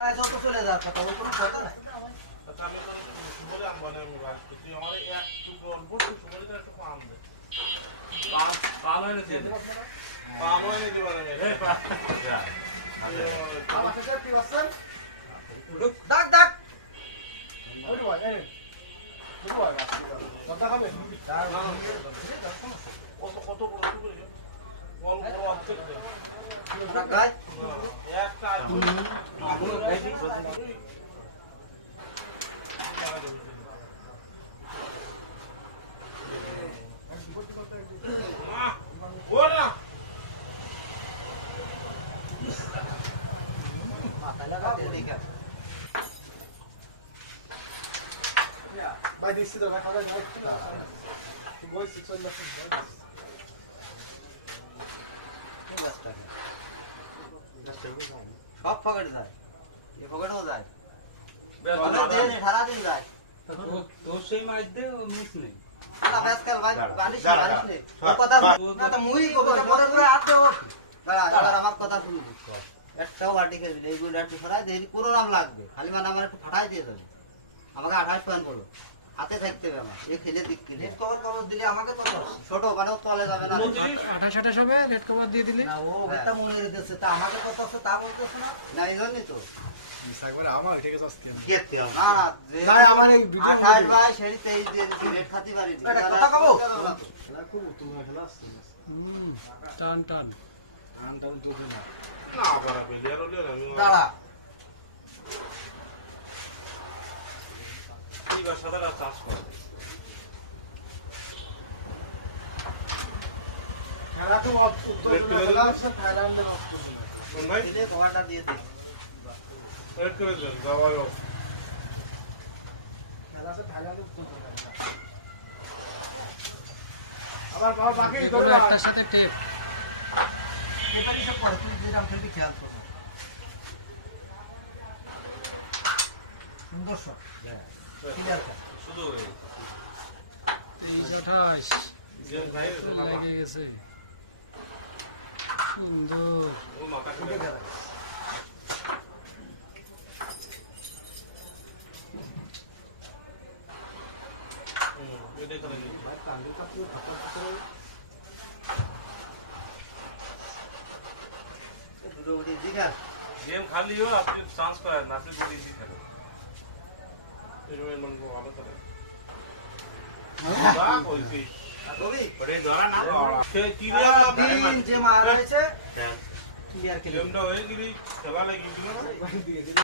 যত চলে যাওয়ার কথা ওই কোনো কথা নাই। ডাক ডাক Vai descer, vai falar de novo. Vou esse sonho da cidade. সব পকেটে যায়, এ পকেটেও যায়, সারা দিন যায়। তোর সেই মাছ দে মিস নেই। না ব্যাস খেল ভাই, বালিশ নেই। ওর কথা না তো মুই কবে পরে পরে আতে ও দাঁড়া এবার আমার কথা শুরু কর। একটাও বাটি খেলবি না, এইগুলো একটু ফরাই দে, কোনো নাম লাগবে খালি মানে আমার একটু ফাটাই দিয়ে দেবে। আমাকে 28 পয়েন্ট বলো, হাতে থাকতে হবে আমার, এ খেলে দিক খেলে কভার দিলে আমাকে কত ছোট মানে তলে যাবে না। 28 হবে রেড কভার দিয়ে দিলে না ও বেটা মনে রেখেছে তা আমাকে কত আছে তা বলতেছ না। না এই জন্যই তো একবার আমার ঠিক আছে আসছে না কেতে না ভাই আমার এই ভিডিও 28 ভাই সেই 23 দিয়ে রেট খাতি পারি এটা কথা কব খেলা খুব তোমার খেলা আসছে টান টান টান টান তো না না বাবা প্লেয়ার হলো না দাঁড়া এইবার সাদারা চাষ করে খেলা তো উত্তর খেলা সব থাইল্যান্ডের উত্তর কোন ভাই দিলে কভারটা দিয়ে দে রেড করে দেন যাওয়াও খেলা সব থাইল্যান্ডের উত্তর আবার বাবা বাকি ধরে একটার সাথে টেপ এটা কি সব করে তুই যেরকম খেলবি খেয়াল কর সুন্দর শট ক্লিয়ার কর শুধু 23-28 গেম খাই লেগে গেছে সুন্দর ও মাথা উঠে খেলে গেল ওইটা খেলে ভাই কান্দি তো তুই ফাটা করে দুটো উঠে দিগা গেম খালিও আপনি চান্স করেন না আপনি বডি ইজি খেলেন এরকম মন ভালো করে বাহ কইছি কবি পরে ধরা না করা সে ক্লিয়ার তিন যে মারা হয়েছে ক্লিয়ার খেলে গেমটা হয়ে গেলি খেলা লাগিয়ে দিল না